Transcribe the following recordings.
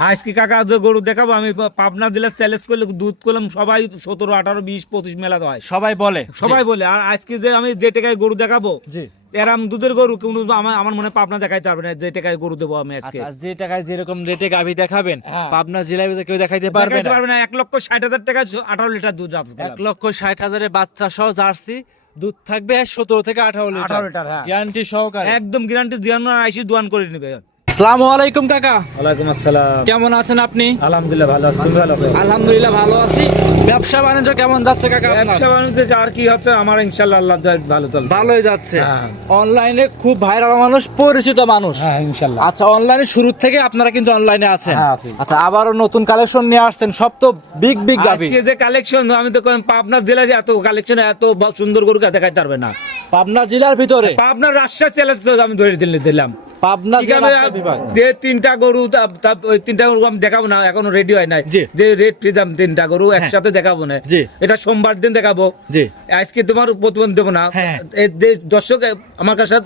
আজকে কাকা যে গরু দেখাবো আমি পাবনা জেলার চ্যালেঞ্জ করলে দুধ করলাম সবাই সতেরো আঠারো বিশ পঁচিশ মেলা হয়। সবাই বলে। সবাই বলে আর আজকে যে আমি যে টাকায় গরু দেখাবো জি। এরাম দুধের গরু কোনো আমার আমার মনে পাবনা দেখাইতে পারবে না যে টাকায় গরু দেবো আমি আজকে। আচ্ছা যে টাকায় যেরকম রেটে গাভী দেখাবেন হ্যাঁ। পাবনা জেলায় কেউ দেখাইতে পারবে না। পারবে না এক লক্ষ ষাট হাজার টাকা আঠারো লিটার দুধ আছে এক লক্ষ ষাট হাজারের বাচ্চা সহ জার্সি দুধ থাকবে সতেরো থেকে আঠারো লিটার। 18 লিটার। গ্যারান্টি সহকারে। একদম গ্যারান্টি জিয়ানো আইসি দোয়ান করে নিবে। আসসালামু আলাইকুম কাকা। ওয়ালাইকুম আসসালাম। কেমন আছেন আপনি? আলহামদুলিল্লাহ ভালো আছি। তুমি ভালো আছো? আলহামদুলিল্লাহ ভালো আছি। ব্যবসা বাণিজ্য কেমন যাচ্ছে কাকা আপনার? ব্যবসা বাণিজ্য আর কি হচ্ছে আমার ইনশাল্লাহ আল্লাহ ভালো চলছে। ভালোই যাচ্ছে। হ্যাঁ। অনলাইনে খুব ভাইরাল মানুষ পরিচিত মানুষ। হ্যাঁ ইনশাল্লাহ আচ্ছা অনলাইনে শুরু থেকে আপনারা কিন্তু অনলাইনে আছেন। হ্যাঁ, আচ্ছা আবারও নতুন কালেকশন নিয়ে আসছেন সব তো বিগ বিগ গাবি। আজকে যে কালেকশন আমি তো পাবনা জেলায় যে এত কালেকশন এত সুন্দর গরু দেখাইতে পারবে না। পাবনা জেলার ভিতরে? পাবনার রাজশাহী চ্যালেঞ্জ আমি ধরে দিলে দিলাম। পাবনা বিভাগ। যে তিনটা গরু ওই তিনটা গরু আমি দেখাবো না এখনও রেডি হয় নাই। যে রেড তিনটা গরু একসাথে দেখাবো না। এটা সোমবার দিন দেখাবো। আজকে তোমার প্রতিবন্ধ দেবো না। হ্যাঁ। দর্শক আমার কাছে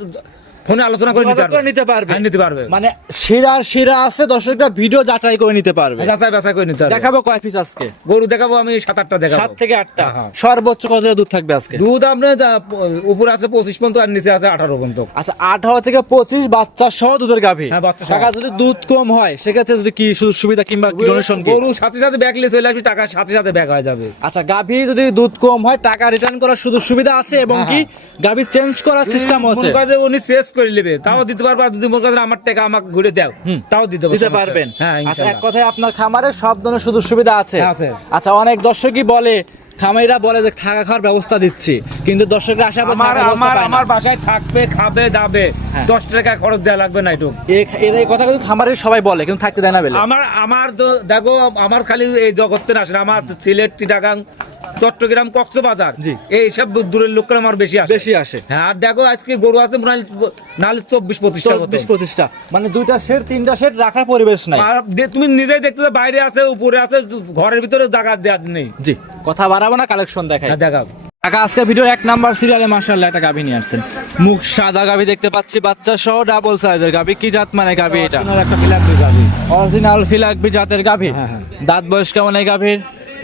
ফোনে আলোচনা করে নিতে পারবে। নিতে পারবে। হ্যাঁ, মানে শিরার শিরা আছে দর্শকরা ভিডিও যাচাই করে নিতে পারবে। যাচাই বাছাই করে নিতে পারবে। দেখাবো কয় পিস আজকে? গরু দেখাবো আমি সাত আটটা দেখাবো। সাত থেকে আটটা। হ্যাঁ। সর্বোচ্চ কত দুধ থাকবে আজকে? দুধ আপনার যা- উপরে আছে পঁচিশ পর্যন্ত আর নিচে আছে আঠারো পর্যন্ত। আচ্ছা আঠারো থেকে পঁচিশ বাচ্চা সহ দুধের গাভী। হ্যাঁ, বাচ্চা টাকা যদি দুধ কম হয় সেক্ষেত্রে যদি কি সুযোগ সুবিধা কিংবা ডোনেশন গরু সাথে সাথে ব্যাগ নিয়ে চলে আসবে টাকা সাথে সাথে ব্যাগ হয়ে যাবে। আচ্ছা গাভী যদি দুধ কম হয় টাকা রিটার্ন করার সুযোগ সুবিধা আছে এবং কি গাভী চেঞ্জ করার সিস্টেম আছে? উনি শেষ করে নেবে। তাও দিতে পারব আর যদি মনে করেন আমার টাকা আমাকে ঘুরে দাও তাও দিতে পারব, দিতে পারবেন। হ্যাঁ আচ্ছা এক কথায় আপনার খামারে সব ধরনের সুযোগ সুবিধা আছে? হ্যাঁ, আচ্ছা অনেক দর্শকই বলে খামারিরা বলে যে থাকা খাওয়ার ব্যবস্থা দিচ্ছি। কিন্তু দর্শকরা আশা আমার আমার আমার বাসায় থাকবে খাবে দাবে। হ্যাঁ। দশ টাকা খরচ দেওয়া লাগবে না একটু এই কথা কিন্তু খামারের সবাই বলে কিন্তু থাকতে দেয় না আমার আমার দেখো আমার খালি এই জগতের আসে আমার সিলেট চিটাগাং চট্টগ্রাম কক্সবাজার। জি। এইসব দূরের লোকরা আমার বেশি আসে। বেশি আসে। হ্যাঁ আর দেখো আজকে গরু আছে নাহলে চব্বিশ পঁচিশটা চব্বিশ পঁচিশটা। মানে দুইটা সেট তিনটা সেট রাখার পরিবেশ নাই। আর তুমি নিজেই দেখতে বাইরে আছে উপরে আছে ঘরের ভিতরে জায়গা দেওয়া নেই। জি কথা বাড়াবো না কালেকশন দেখাই। হ্যাঁ দেখা কাকা আজকে ভিডিও এক নাম্বার সিরিয়ালে মাশাআল্লাহ একটা গাভী নিয়ে আসছেন। মুখ সাদা গাভী দেখতে পাচ্ছি বাচ্চা সহ ডাবল সাইজের গাভী। কি জাত মানে গাভী এটা? অরিজিনাল ফিলাকবি জাতের গাভী? হ্যাঁ, হ্যাঁ। দাঁত বয়স কেমন এই গাভীর?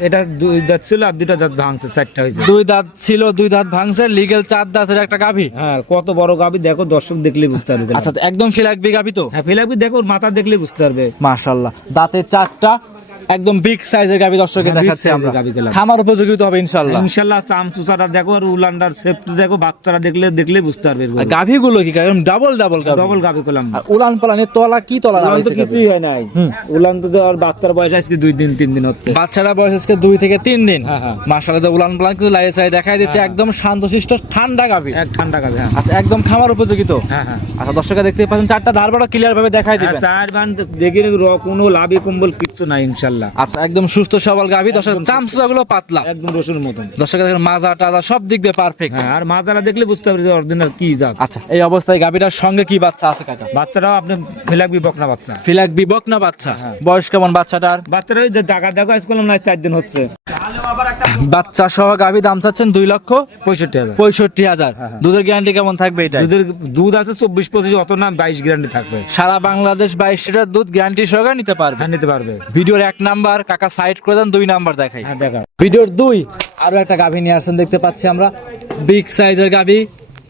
এটা দুই দাঁত ছিল আর দুইটা দাঁত ভাঙছে চারটা হয়েছে। দুই দাঁত ছিল দুই দাঁত ভাঙছে লিগেল চার দাঁতের একটা গাভী। হ্যাঁ কত বড় গাভী দেখো দর্শক দেখলে বুঝতে পারবে। আচ্ছা একদম ফিলাকবি গাভী তো? হ্যাঁ ফিলাকবি দেখো মাথা দেখলে বুঝতে পারবে। মাশাল্লাহ দাঁতের চারটা একদম বিগ সাইজের গাভী দর্শকে হ্যাঁ, দেখাচ্ছি আমরা। গাভী। খামার উপযোগী তো হবে ইনশাআল্লাহ। ইনশাল্লাহ চাম চুষাটা দেখো আর উলান্ডার সেফটি দেখো বাচ্চারা দেখলে দেখলে বুঝতে পারবে আর গাভীগুলো কি একদম ডাবল ডাবল গাভী ডবল গাবি করলাম। উলান পালানের তলা কি তলা উলান তো কিছুই হয় নাই। উলান তো আর বাচ্চার বয়স আজকে দুই দিন তিন দিন হচ্ছে। বাচ্চারা বয়স আজকে দুই থেকে তিন দিন। হ্যাঁ, হ্যাঁ। মাসালা উলান পালান কিন্তু লাইয়ে চাই দেখাই দিচ্ছে। একদম শান্তশিষ্ট ঠান্ডা গাভী এক ঠান্ডা গাবি হ্যাঁ। আচ্ছা একদম খামার উপযোগী তো? হ্যাঁ হ্যাঁ। আচ্ছা দর্শকরা দেখতে পাচ্ছেন চারটা ধার বড় ক্লিয়ার ভাবে দেখাই দিবেন। চার বান দেখি কোনো লাভি কম্বল কিচ্ছু নাই আচ্ছা একদম সুস্থ সবল গাভী গুলো পাতলা। একদম মতন। দর্শক দেখেন মাজা টাজা সব দিক দিয়ে পারফেক্ট হ্যাঁ আর দেখলে বুঝতে পারবে যে অরিজিনাল কি জাত। আচ্ছা এই অবস্থায় গাভীটার সঙ্গে কি বাচ্চা আছে কাকা? বাচ্চারাও আপনি ফিলাকবি বকনা বাচ্চা। বাচ্চা। হ্যাঁ। বয়স কেমন বাচ্চাটার? বাচ্চারা ওই জায়গা দেখো আজ করলাম না চার দিন হচ্ছে। বাচ্চা সহ গাভী দাম চাচ্ছেন দুই লক্ষ পঁয়ষট্টি হাজার। পঁয়ষট্টি হাজার। হ্যাঁ। দুধের গ্যারান্টি কেমন থাকবে এটা দুধের দুধ আছে চব্বিশ পঁচিশ অত না বাইশ গ্যারান্টি থাকবে। সারা বাংলাদেশ বাইশ লিটার দুধ গ্যারান্টি সহকারে নিতে পারবে। নিতে পারবে। ভিডিওর এক নাম্বার, কাকা সাইড করে দেন, দুই নাম্বার দেখাই। হ্যাঁ দেখা ভিডিওর দুই, আরও একটা গাভী নিয়ে আসছেন, দেখতে পাচ্ছি আমরা। বিগ সাইজের গাভী।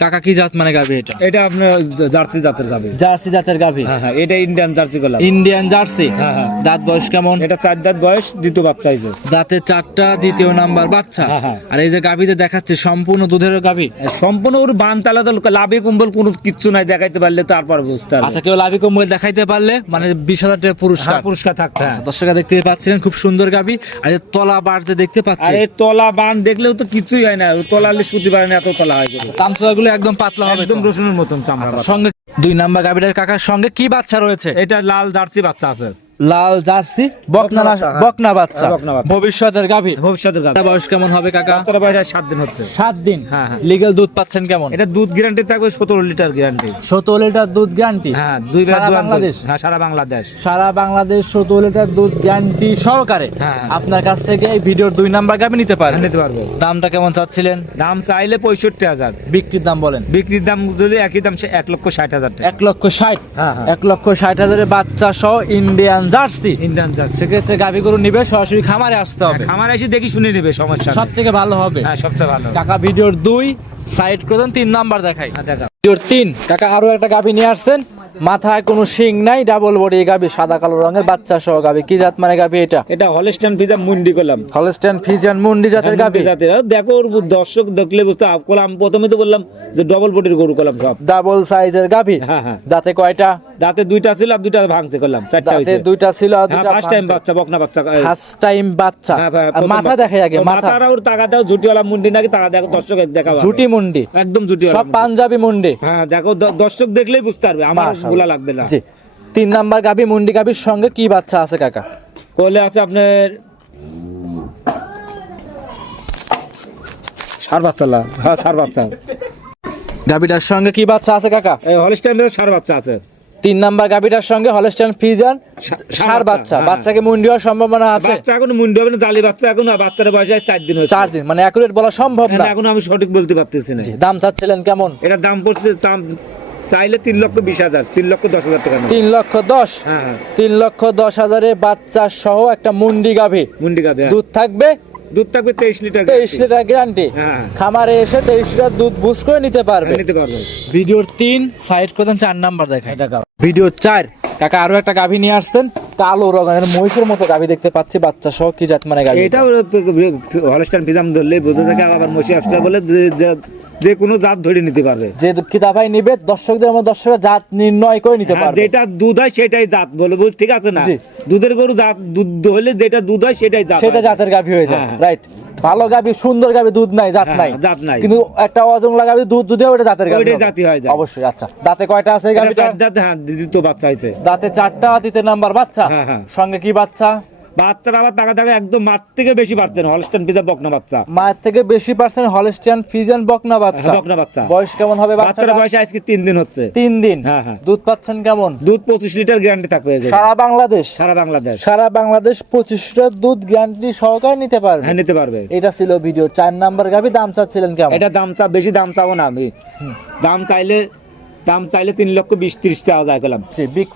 কাকা কি জাত মানে গাভী এটা? এটা আপনার জার্সি জাতের গাবি জার্সি জাতের গাভী? হ্যাঁ হ্যাঁ এটা ইন্ডিয়ান জার্সি গোলাপ ইন্ডিয়ান জার্সি? হ্যাঁ, হ্যাঁ। দাঁত বয়স কেমন? এটা চার দাঁত বয়স দ্বিতীয় বাচ্চা হয়েছে। দাঁতে চারটা দ্বিতীয় নাম্বার বাচ্চা? হ্যাঁ, হ্যাঁ। আর এই যে গাভীতে দেখাচ্ছে সম্পূর্ণ দুধের গাভী? সম্পূর্ণ ওর বান তালা তো লাভে কম্বল কোনো কিচ্ছু নাই দেখাইতে পারলে তারপর বুঝতে আচ্ছা কেউ লাভি কম্বল দেখাইতে পারলে মানে বিশ হাজার টাকা পুরস্কার। হ্যাঁ, পুরস্কার থাকতে হ্যাঁ। দর্শকরা দেখতে পাচ্ছিলেন খুব সুন্দর গাভী। আর এই তলা যে দেখতে পাচ্ছি। আর তলা বান দেখলেও তো কিছুই হয় না তলা হলে সুতি পারে না এত তলা হয়। গরু। চামচুয়া গুলো একদম পাতলা হবে একদম রসুনের মতন চামড়া আচ্ছা, সঙ্গে দুই নাম্বার গাবিটার কাকার সঙ্গে কি বাচ্চা রয়েছে? এটা লাল জার্সি বাচ্চা আছে। লাল জার্সি বকনা বাচ্চা, হ্যাঁ। বকনা বাচ্চা। হ্যাঁ। ভবিষ্যতের গাভী। ভবিষ্যতের গাভি। বয়স কেমন হবে কাকা? বাচ্চারা বয়স সাত দিন হচ্ছে। সাত দিন? হ্যাঁ, হ্যাঁ। লিগেল দুধ পাচ্ছেন কেমন? এটা দুধ গ্যারান্টি থাকবে সতেরো লিটার গ্যারান্টি সতেরো লিটার দুধ গ্যারান্টি হ্যাঁ দুই বেলা বাংলাদেশ? হ্যাঁ সারা বাংলাদেশ। সারা বাংলাদেশ সতেরো লিটার দুধ গ্যারান্টি সহকারে হ্যাঁ। আপনার কাছ থেকে এই ভিডিওর দুই নাম্বার গাভী নিতে হ্যাঁ, পারেন নিতে পারব। দামটা কেমন চাচ্ছিলেন? দাম চাইলে পঁয়ষট্টি হাজার। বিক্রির দাম বলেন। বিক্রির দাম যদি একই দাম সে এক লক্ষ ষাট হাজার টাকা। এক লক্ষ ষাট? হ্যাঁ, হ্যাঁ। এক লক্ষ ষাট হাজারের বাচ্চা সহ ইন্ডিয়ান জার্সি। Indian jersey. সেক্ষেত্রে গাভী গরু নিবে সরাসরি খামারে আসতে হবে। খামারে এসে দেখি শুনে নেবে সমস্যা সব থেকে ভালো হবে। হ্যাঁ সবচেয়ে ভালো কাকা ভিডিওর দুই সাইড করে তিন নাম্বার দেখাই। আচ্ছা ভিডিওর তিন কাকা আরও একটা গাভী নিয়ে আসছেন। মাথায় কোনো শিং নাই ডাবল বডি গাভী সাদা কালো রঙের বাচ্চা সহ গাভী। কি জাত মানে গাভী এটা? এটা হলস্টান পিজা মুন্ডি করলাম হলস্টেন ফিজিয়ান মুন্ডি জাতের মুন্ডি জাতের। দেখো দর্শক দেখলে বুঝতে আপ করলাম প্রথমে তো বললাম যে ডবল বডির গরু করলাম সব। ডাবল সাইজের হ্যাঁ হ্যাঁ। দাঁতে কয়টা? দাঁতে দুইটা ছিল আর দুইটা ভাঙতে করলাম চারটা হয়েছে। দুইটা ছিল আর হ্যাঁ দুইটা ফার্স্ট টাইম বাচ্চা বকনা বাচ্চা ফার্স্ট টাইম বাচ্চা? হ্যাঁ, হ্যাঁ, আর মাথা। দেখাই আগে মাথা। মাথাটা ওর টাকা দাও ঝুটিওয়ালা মুন্ডি নাকি টাকা দেখো দর্শক দেখা ঝুটি মুন্ডি? একদম ঝুটিওয়ালা সব পাঞ্জাবি মুন্ডি? হ্যাঁ দেখো দর্শক দেখলেই বুঝতে পারবে। আমার। গুলা লাগবে না। জি। তিন নাম্বার গাভী মুন্ডি গাভীর সঙ্গে কি বাচ্চা আছে কাকা? কোলে আছে আপনার সার বাচ্চা লা হ্যাঁ সার বাচ্চা। গাভীটার সঙ্গে কি বাচ্চা আছে কাকা? এই হলস্টাইনের সার বাচ্চা আছে। তিন নাম্বার গাভীটার সঙ্গে হলস্টাইন সার বাচ্চা। হ্যাঁ। বাচ্চাকে মুন্ডি হওয়ার সম্ভাবনা আছে? বাচ্চা এখন মুন্ডি হবে না জালি বাচ্চা এখন বাচ্চার বয়স আছে চার দিন হয়েছে। চার দিন মানে অ্যাকুরেট বলা সম্ভব না। এখন আমি সঠিক বলতে পারতেছি না। দাম চাচ্ছিলেন কেমন? এটার দাম পড়ছে চাইলে তিন লক্ষ বিশ হাজার তিন লক্ষ দশ হাজার টাকা তিন লক্ষ দশ? হ্যাঁ হ্যাঁ। তিন লক্ষ দশ হাজারে বাচ্চা সহ একটা মুন্ডি গাভী। মুন্ডি গাবে দুধ থাকবে? দুধ থাকবে তেইশ লিটার তেইশ লিটার গ্যারান্টি হ্যাঁ। খামারে এসে তেইশ লিটার দুধ বুঝ করে নিতে পারবে। নিতে পারবে। ভিডিওর তিন সাইড করে চার নাম্বার দেখায়। দেখো ভিডিও চার। কাকা আরও একটা গাভী নিয়ে আসছেন। কালো রঙের মহিষের মতো গাভী দেখতে পাচ্ছি বাচ্চা সহ কি জাত মানে গাভী এটাও হলস্টান ফিজাম ধরলে বোঝা থাকে আবার মসি আসলে বলে যে- কোনো জাত ধরে নিতে পারবে। যে কিতা ভাই নিবে দর্শকদের মধ্যে দর্শকরা জাত নির্ণয় করে নিতে হ্যাঁ, পারবে। যেটা দুধ হয় সেটাই জাত বলে বুঝ ঠিক আছে না? দুধের গরু জাত দুধ হলে যেটা দুধ হয় সেটাই জাত সেটা জাতের গাভী হয়ে যায় হ্যাঁ, হ্যাঁ। রাইট ভালো গাবি সুন্দর গাবি দুধ নাই জাত হ্যাঁ, নাই। জাত নাই। কিন্তু একটা অজং লাগাবি দুধ দুধে ওটা জাতের গাবি ওটা জাতি হয় যায়। অবশ্যই আচ্ছা। দাঁতে কয়টা আছে চার দাঁতে, হ্যাঁ দ্বিতীয় বাচ্চা আছে দাঁতে চারটা দিতে নাম্বার বাচ্চা? হ্যাঁ, হ্যাঁ। সঙ্গে কি বাচ্চা? বাচ্চারা আবার টাকা টাকা একদম মাঠ থেকে বেশি পারছে না হলস্টান পিজা বকনা বাচ্চা। মায়ের থেকে বেশি পার্সেন্ট হলস্টিয়ান ফিজিয়ান বকনা বাচ্চা। হ্যাঁ, বকনা বাচ্চা। বয়স কেমন হবে বাচ্চার বয়স আজকে তিন দিন হচ্ছে। তিন দিন? হ্যাঁ, হ্যাঁ। দুধ পাচ্ছেন কেমন? দুধ পঁচিশ লিটার গ্যারান্টি থাকবে এগুলো। সারা বাংলাদেশ? সারা বাংলাদেশ। সারা বাংলাদেশ পঁচিশ লিটার দুধ গ্যারান্টি সহকারে নিতে পারবে। হ্যাঁ নিতে পারবে। এটা ছিল ভিডিও চার নাম্বার গাভি দাম চাচ্ছিলেন কেমন? এটা দাম চা বেশি দাম চাবো না আমি। দাম চাইলে দাম চাইলে তিন লক্ষ বিশ ত্রিশ টাকা যায় গেলাম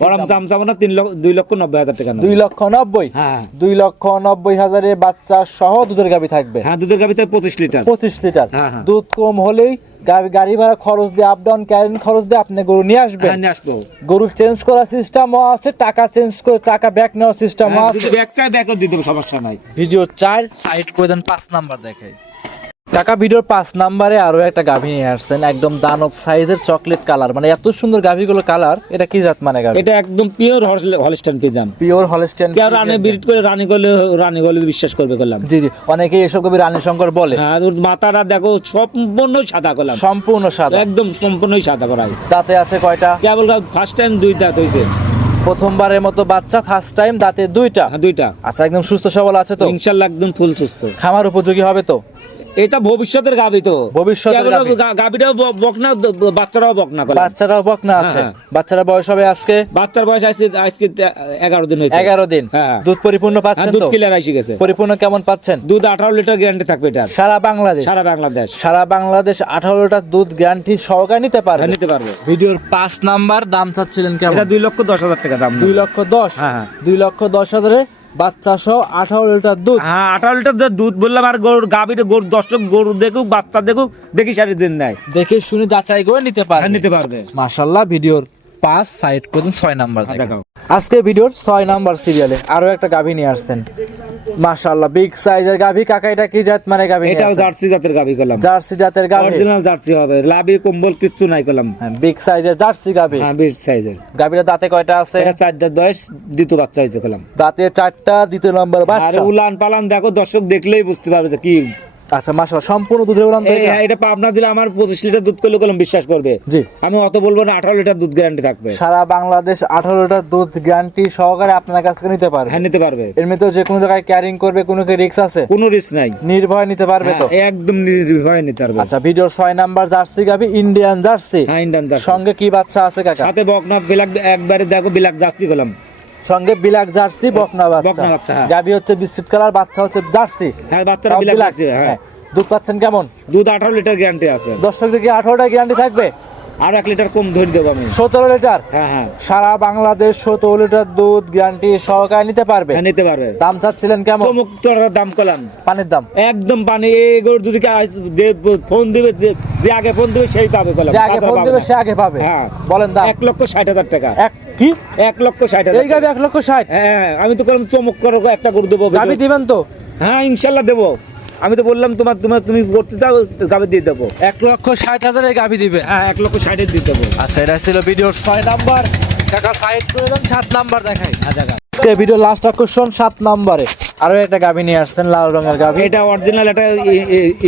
গরম দাম। চাবো না তিন লক্ষ দুই লক্ষ নব্বই হাজার টাকা দুই লক্ষ নব্বই? হ্যাঁ। দুই লক্ষ নব্বই হাজারে বাচ্চা সহ দুধের গাভি থাকবে? হ্যাঁ দুধের গাভিতে পঁচিশ লিটার। পঁচিশ লিটার। হ্যাঁ, হ্যাঁ। দুধ কম হলেই গাড়ি- গাড়ি ভাড়া খরচ দিয়ে আপ ডাউন ক্যারেন খরচ দিয়ে আপনি গরু নিয়ে আসবেন। হ্যাঁ নিয়ে আসব। গরু চেঞ্জ করার সিস্টেমও আছে টাকা চেঞ্জ করে টাকা ব্যাক নেওয়ার সিস্টেমও আছে। ব্যাগ চাই ব্যাগও দিতে সমস্যা নাই। ভিডিও চার সাইড করে দেন পাঁচ নাম্বার দেখাই কাকা ভিডিওর পাঁচ নাম্বারে আরও একটা গাভী নিয়ে আসছেন একদম দানব সাইজের চকলেট কালার মানে এত সুন্দর গাভীগুলো কালার এটা কি জাত মানে গাভী? এটা একদম পিওর হলস্টান পিজাম পিওর হলস্টেন কেউ রানে বিরিট করে রানী করলে রানী করলে বিশ্বাস করবে করলাম। জি জি। অনেকে এসব কবি রানী শঙ্কর বলে। হ্যাঁ মাথাটা দেখো সম্পূর্ণ সাদা করলাম। সম্পূর্ণ সাদা। একদম সম্পূর্ণই সাদা করাই দাঁতে আছে কয়টা? কেবল ফার্স্ট টাইম দুই দাঁত হইছে। প্রথমবারের মতো বাচ্চা ফার্স্ট টাইম দাঁতে দুইটা। হ্যাঁ দুইটা। আচ্ছা একদম সুস্থ সবল আছে তো? ইনশাল্লাহ একদম ফুল সুস্থ। খামার উপযোগী হবে তো? এটা ভবিষ্যতের গাবি তো। ভবিষ্যতের কেবল গাভী। গা- গাভীটাও ব- বকনা বাচ্চারাও বকনা করে। বাচ্চারাও বকনা আছে। হ্যাঁ, বাচ্চারা বয়স হবে আজকে? বাচ্চার বয়স আজকে আজকে তে- এগারো দিন হয়েছে। এগারো দিন। হ্যাঁ। দুধ পরিপূর্ণ হ্যাঁ, পাচ্ছেন দুধ তো? ক্লিয়ার আইসে গেছে। পরিপূর্ণ কেমন পাচ্ছেন? দুধ আঠারো লিটার গ্যারান্টি থাকবে এটা সারা বাংলাদেশ? সারা বাংলাদেশ। সারা বাংলাদেশ আঠারো লিটার দুধ গ্যারান্টি সহকারে নিতে পারবে? হ্যাঁ, নিতে পারবে। ভিডিওর পাঁচ নাম্বার দাম চাচ্ছিলেন কেমন? এটা দুই লক্ষ দশ হাজার টাকা দাম। দুই লক্ষ দশ? হ্যাঁ, হ্যাঁ। দুই লক্ষ দশ হাজারে বাচ্চা সহ আঠারো লিটার দুধ। হ্যাঁ আঠারো লিটার দুধ বললাম আর গরুর গাভীর গরু দর্শক গরু দেখুক বাচ্চা দেখুক দেখি সারি দিন নেয় দেখে শুনে যাচাই করে নিতে হ্যাঁ, পারবে নিতে পারবে। মাশাল্লাহ ভিডিওর পাঁচ সাইড করুন ছয় নাম্বার হ্যাঁ, দেখাও। আজকে ভিডিওর ছয় নাম্বার সিরিয়ালে আরও একটা গাভী নিয়ে আসছেন। মাশাল্লাহ বিগ সাইজের গাভী। কাকা এটা কি জাত? মানে গাভী এটাও জার্সি জাতের গাভী করলাম জার্সি জাতের গাভী। অরিজিনাল জার্সি হবে। লাভি কম্বল কিচ্ছু নাই করলাম হ্যাঁ বিগ সাইজের জার্সি গাভী। হ্যাঁ বিশ সাইজের গাভীর দাঁতে কয়টা আছে? এটা চার দাঁত বয়স দ্বিতীয় বাচ্চা হয়েছে করলাম দাঁতে চারটা দ্বিতীয় নম্বর আর উলান পালান দেখো দর্শক দেখলেই বুঝতে পারবে যে কি আচ্ছা সম্পূর্ণ দুধের উলান এটা? পাবনা দিলে আমার পঁচিশ লিটার দুধ করলে কলম বিশ্বাস করবে। জি। আমি অত বলব না আঠারো লিটার দুধ গ্যারান্টি থাকবে। সারা বাংলাদেশ আঠারো লিটার দুধ গ্যারান্টি সহকারে আপনার কাছ থেকে নিতে পারবে। হ্যাঁ নিতে পারবে। যে কোনো জায়গায় ক্যারিং করবে কোনো কি রিক্স আছে? কোনো রিস্ক নাই। নির্ভয় নিতে পারবে তো? হ্যাঁ, একদম নির্ভয় নিতে পারবে। আচ্ছা ভিডিওর ছয় নাম্বার জার্সি গাভি ইন্ডিয়ান জার্সি। হ্যাঁ ইন্ডিয়ান জার্সি। সঙ্গে কি বাচ্চা আছে কাকা? সাথে বকনা বিলাক একবারে দেখো বিলাক জার্সি করলাম সঙ্গে বিলাক জার্সি বকনা বাচ্চা। হ্যাঁ। গাভি হচ্ছে বিস্কুট কালার বাচ্চা হচ্ছে জার্সি। হ্যাঁ বাচ্চারা বিলাক জার্সি হ্যাঁ। হ্যাঁ। দুধ পাচ্ছেন কেমন? দুধ আঠারো লিটার গ্যারান্টি আছে। দর্শকদের কি আঠারোটা গ্যারান্টি থাকবে? আর এক লিটার কম ধরে দেবো আমি। সতেরো লিটার? হ্যাঁ হ্যাঁ। সারা বাংলাদেশ সতেরো লিটার দুধ গ্যারান্টি সহকারে নিতে পারবে। হ্যাঁ নিতে পারবে। দাম চাচ্ছিলেন কেমন? চমক তোর দাম করলাম পানির দাম? একদম পানি এই গরু যদি যে ফোন দিবে যে- যে আগে ফোন দিবে সেই পাবে যে আগে ফোন দেবে সে আগে পাবে। হ্যাঁ। বলেন দাম। এক লক্ষ ষাট হাজার টাকা। এক কি? এক লক্ষ ষাট হাজার এই গাবি এক লক্ষ ষাট? হ্যাঁ হ্যাঁ, আমি তো করলাম চমক করো একটা গরু দেবো গাবি দিবেন তো? হ্যাঁ ইনশাল্লাহ দেবো। আমি তো বললাম তোমার তোমার তুমি করতে চাও গাবি দিয়ে দেবো। এক লক্ষ ষাট হাজারের গাবি দিবে? হ্যাঁ এক লক্ষ ষাটের দিয়ে দেবো। আচ্ছা এটা ছিল ভিডিওর ছয় নাম্বার। টাকা সাইড করে দেন সাত নাম্বার দেখাই। আচ্ছা আজকে ভিডিও লাস্ট আকর্ষণ সাত নাম্বারে। আরও একটা গাভি নিয়ে আসছেন লাল রঙের গাভি। এটা অরিজিনাল একটা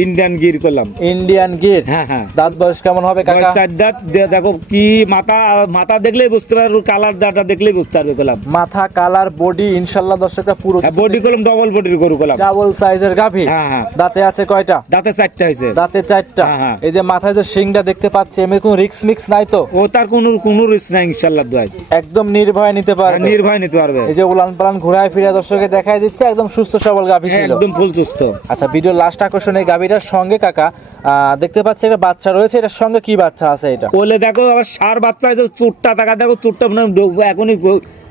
ইন্ডিয়ান গির করলাম। ইন্ডিয়ান গির হ্যাঁ হ্যাঁ। দাঁত বয়স কেমন হবে কাকা? চার দাঁত, দেখো কি মাথা মাথা দেখলেই বুঝতে পারবে কালার দাটা দেখলেই বুঝতে পারবে কলাম মাথা কালার বডি ইনশাল্লাহ দর্শকটা পুরো হ্যাঁ বডি কলম ডবল বডির গরু কলাম ডাবল সাইজের গাভি? হ্যাঁ, হ্যাঁ। দাঁতে আছে কয়টা? দাঁতে চারটা হয়েছে। দাঁতে চারটা। হ্যাঁ, হ্যাঁ। এই যে মাথায় যে শিংটা দেখতে পাচ্ছি এমনি কোনো রিক্স মিক্স নাই তো? ও তার কোনো কোনো রিস্ক নাই ইনশাল্লাহ দোয়াই। একদম নির্ভয় নিতে পারবে। নির্ভয় নিতে পারবে। এই যে উলান পালান ঘুরায় ফিরে দর্শকে দেখাই দিচ্ছে একদম সুস্থ সবল গাভি হ্যাঁ, ছিল। একদম ফুল সুস্থ। আচ্ছা ভিডিওর লাস্ট আকর্ষণ এই গাভীটার সঙ্গে কাকা আহ, দেখতে পাচ্ছি একটা বাচ্চা রয়েছে এটার সঙ্গে কি বাচ্চা আছে এটা? ওলে দেখো আবার সার বাচ্চা চুরটা চুটটা টাকা দেখো চুটটা মানে এখনই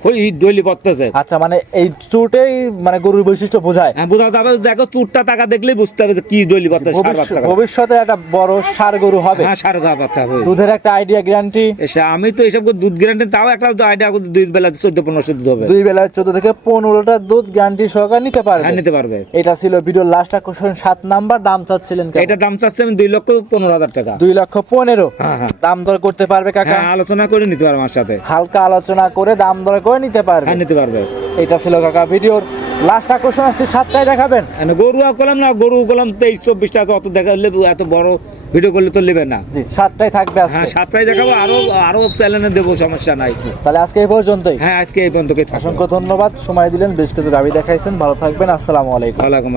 ওই ডলি পড়তেছে। আচ্ছা মানে এই চুটেই মানে গরুর বৈশিষ্ট্য বোঝায়? হ্যাঁ বোঝা যাবে দেখো চুটটা টাকা দেখলেই বুঝতে হবে কি ডলি পড়তেছে সার বাচ্চা ভবিষ্যৎ- ভবিষ্যতে একটা বড় সার গরু হবে। হ্যাঁ সার বাচ্চা হবে। দুধের একটা আইডিয়া গ্যারান্টি আমি তো এসব দুধ গ্যারান্টি তাও একটা আইডিয়া দুই বেলা চোদ্দ পনেরোশো দুধ হবে। দুই বেলায় চোদ্দ থেকে পনেরোটা দুধ গ্যারান্টি সহকারে নিতে হ্যাঁ পারবে নিতে পারবে। এটা ছিল ভিডিওর লাস্ট আকর্ষণ সাত নাম্বার দাম চাচ্ছিলেন? এটা দাম চাচ্ছে আমি দুই লক্ষ পনেরো হাজার টাকা। দুই লক্ষ পনেরো। হ্যাঁ হ্যাঁ। দাম দর করতে পারবে কাকা? হ্যাঁ আলোচনা করে নিতে পারবে আমার সাথে। হালকা আলোচনা করে দাম দর করে নিতে পারবে। হ্যাঁ নিতে পারবে। এটা ছিল কাকা ভিডিওর লাস্ট আকর্ষণ আজকে সাতটায় দেখাবেন। গরু করলাম না গরু করলাম তেইশ চব্বিশটা অত দেখালে এত বড় ভিডিও করলে তো নেবে না। জি সাতটায় থাকবে হ্যাঁ সাতটায় দেখাবো আরও আরও চ্যানেলে দেবো সমস্যা নাই। তাহলে আজকে এই পর্যন্তই। হ্যাঁ আজকে এই পর্যন্ত থাকুন অসংখ্য ধন্যবাদ সময় দিলেন বেশ কিছু গাড়ি দেখাইছেন ভালো থাকবেন আসসালামু আলাইকুম। ওয়ালাইকুম